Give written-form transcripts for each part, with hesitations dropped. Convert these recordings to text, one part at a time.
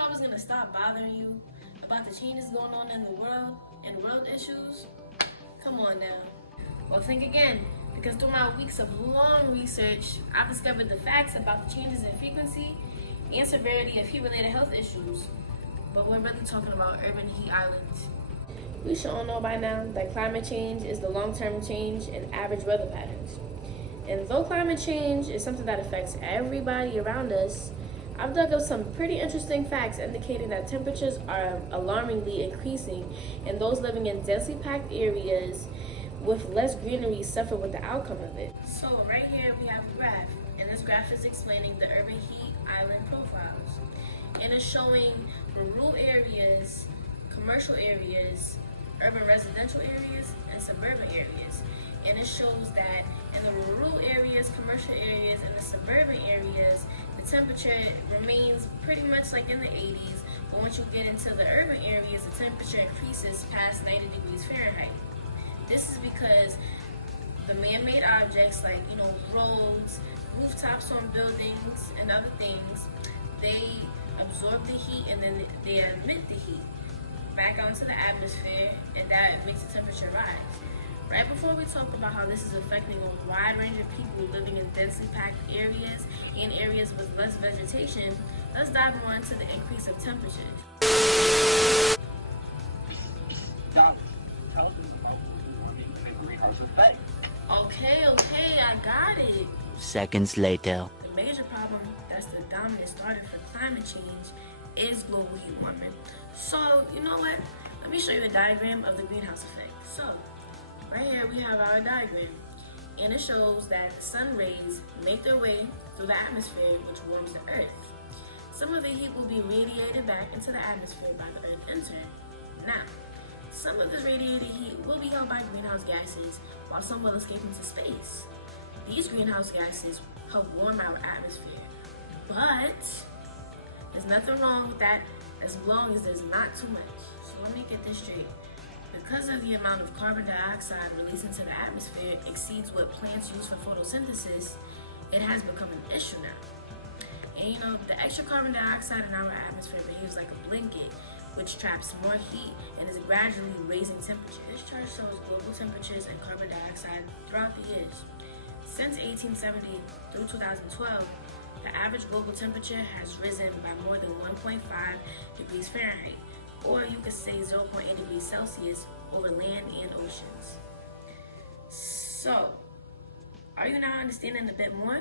I was gonna stop bothering you about the changes going on in the world and world issues? Come on now. Well, think again, because through my weeks of long research, I've discovered the facts about the changes in frequency and severity of heat-related health issues. But we're really talking about urban heat islands. We should all know by now that climate change is the long-term change in average weather patterns. And though climate change is something that affects everybody around us, I've dug up some pretty interesting facts indicating that temperatures are alarmingly increasing, and those living in densely packed areas with less greenery suffer with the outcome of it. So right here we have a graph, and this graph is explaining the urban heat island profiles. And it's showing rural areas, commercial areas, urban residential areas, and suburban areas. And it shows that in the rural areas, commercial areas, and the suburban areas, the temperature remains pretty much like in the 80s, but once you get into the urban areas, the temperature increases past 90 degrees Fahrenheit. This is because the man-made objects like, roads, rooftops on buildings, and other things, they absorb the heat and then they emit the heat back out into the atmosphere, and that makes the temperature rise. Right before we talk about how this is affecting a wide range of people living in densely packed areas and areas with less vegetation, let's dive more into the increase of temperatures. Okay, I got it. Seconds later. The major problem that's the dominant starter for climate change is global heat warming. So, you know what? Let me show you a diagram of the greenhouse effect. So, right here we have our diagram, and it shows that the sun rays make their way through the atmosphere, which warms the earth. Some of the heat will be radiated back into the atmosphere by the earth intern. Now, some of this radiated heat will be held by greenhouse gases, while some will escape into space. These greenhouse gases help warm our atmosphere, but there's nothing wrong with that as long as there's not too much. So let me get this straight. Because of the amount of carbon dioxide released into the atmosphere exceeds what plants use for photosynthesis, it has become an issue now. And the extra carbon dioxide in our atmosphere behaves like a blanket, which traps more heat and is gradually raising temperature. This chart shows global temperatures and carbon dioxide throughout the years. Since 1870 through 2012, the average global temperature has risen by more than 1.5 degrees Fahrenheit, or you could say 0.8 degrees Celsius over land and oceans. So, are you now understanding a bit more?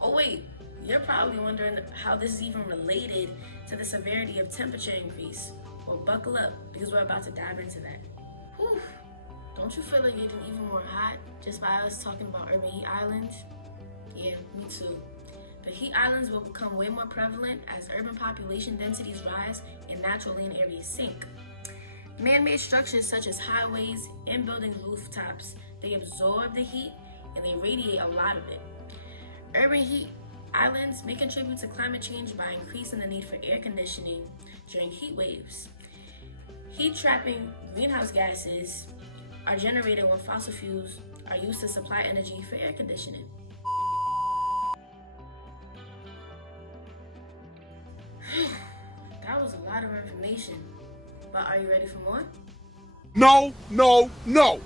Oh wait, you're probably wondering how this is even related to the severity of temperature increase. Well, buckle up, because we're about to dive into that. Whew. Don't you feel like you're getting even more hot just by us talking about urban heat islands? Yeah, me too. But heat islands will become way more prevalent as urban population densities rise and natural land areas sink. Man-made structures such as highways and building rooftops, they absorb the heat and they radiate a lot of it. Urban heat islands may contribute to climate change by increasing the need for air conditioning during heat waves. Heat-trapping greenhouse gases are generated when fossil fuels are used to supply energy for air conditioning. That was a lot of information, but are you ready for more? No, no, no!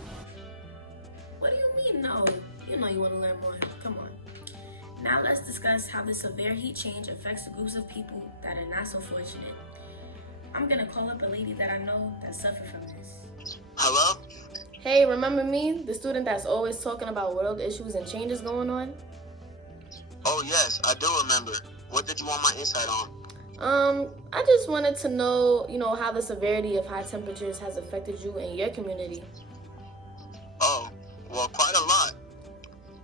What do you mean no? You know you want to learn more. Come on. Now let's discuss how the severe heat change affects the groups of people that are not so fortunate. I'm gonna call up a lady that I know that suffered from this. Hello? Hey, remember me? The student that's always talking about world issues and changes going on? Oh yes, I do remember. What did you want my insight on? I just wanted to know, how the severity of high temperatures has affected you and your community. Oh, well, quite a lot.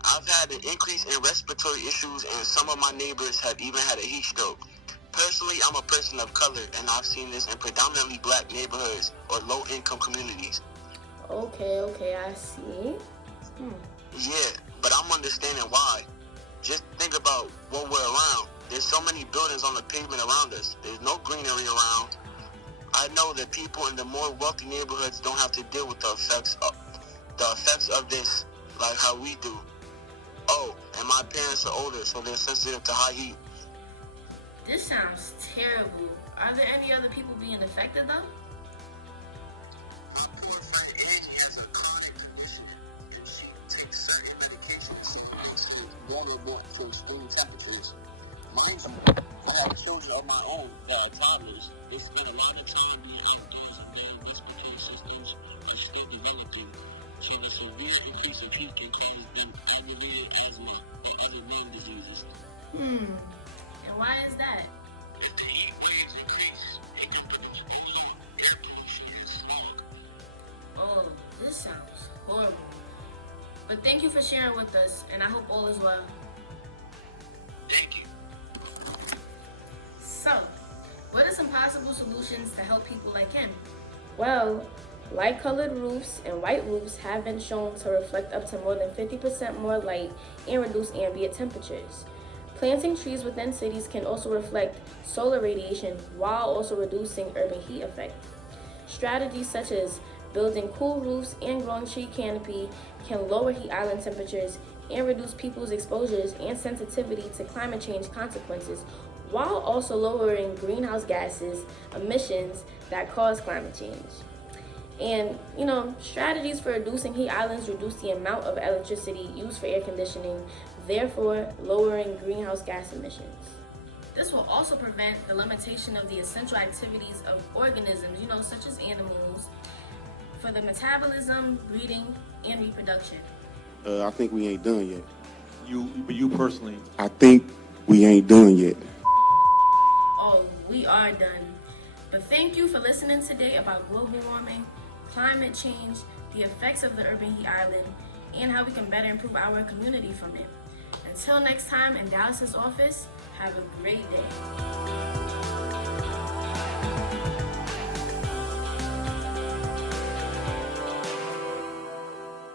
I've had an increase in respiratory issues, and some of my neighbors have even had a heat stroke. Personally, I'm a person of color, and I've seen this in predominantly black neighborhoods or low-income communities. Okay, I see. Yeah, but I'm understanding why. Just think about what we're around. There's so many buildings on the pavement around us. There's no greenery around. I know that people in the more wealthy neighborhoods don't have to deal with the effects of this like how we do. Oh, and my parents are older, so they're sensitive to high heat. This sounds terrible. Are there any other people being affected though? My poor friend Angie has a chronic condition, and she takes certain medications to vulnerable to extreme temperatures. Mind you, I have children of my own that are toddlers. They spend a lot of time being outdoors and their respiratory systems are still developing. So the severe increase of heat can cause them aggravated asthma and other lung diseases. And why is that? If the heat waves increase, it can produce ozone, air pollution, and smog. Oh, this sounds horrible. But thank you for sharing with us, and I hope all is well. Thank you. So, what are some possible solutions to help people like him? Well, light-colored roofs and white roofs have been shown to reflect up to more than 50% more light and reduce ambient temperatures. Planting trees within cities can also reflect solar radiation while also reducing urban heat effect. Strategies such as building cool roofs and growing tree canopy can lower heat island temperatures and reduce people's exposures and sensitivity to climate change consequences, while also lowering greenhouse gases emissions that cause climate change. And, strategies for reducing heat islands reduce the amount of electricity used for air conditioning, therefore lowering greenhouse gas emissions. This will also prevent the limitation of the essential activities of organisms, such as animals, for the metabolism, breeding, and reproduction. I think we ain't done yet. You personally. I think we ain't done yet. Oh, we are done. But thank you for listening today about global warming, climate change, the effects of the urban heat island, and how we can better improve our community from it. Until next time in Dallas's office, have a great day.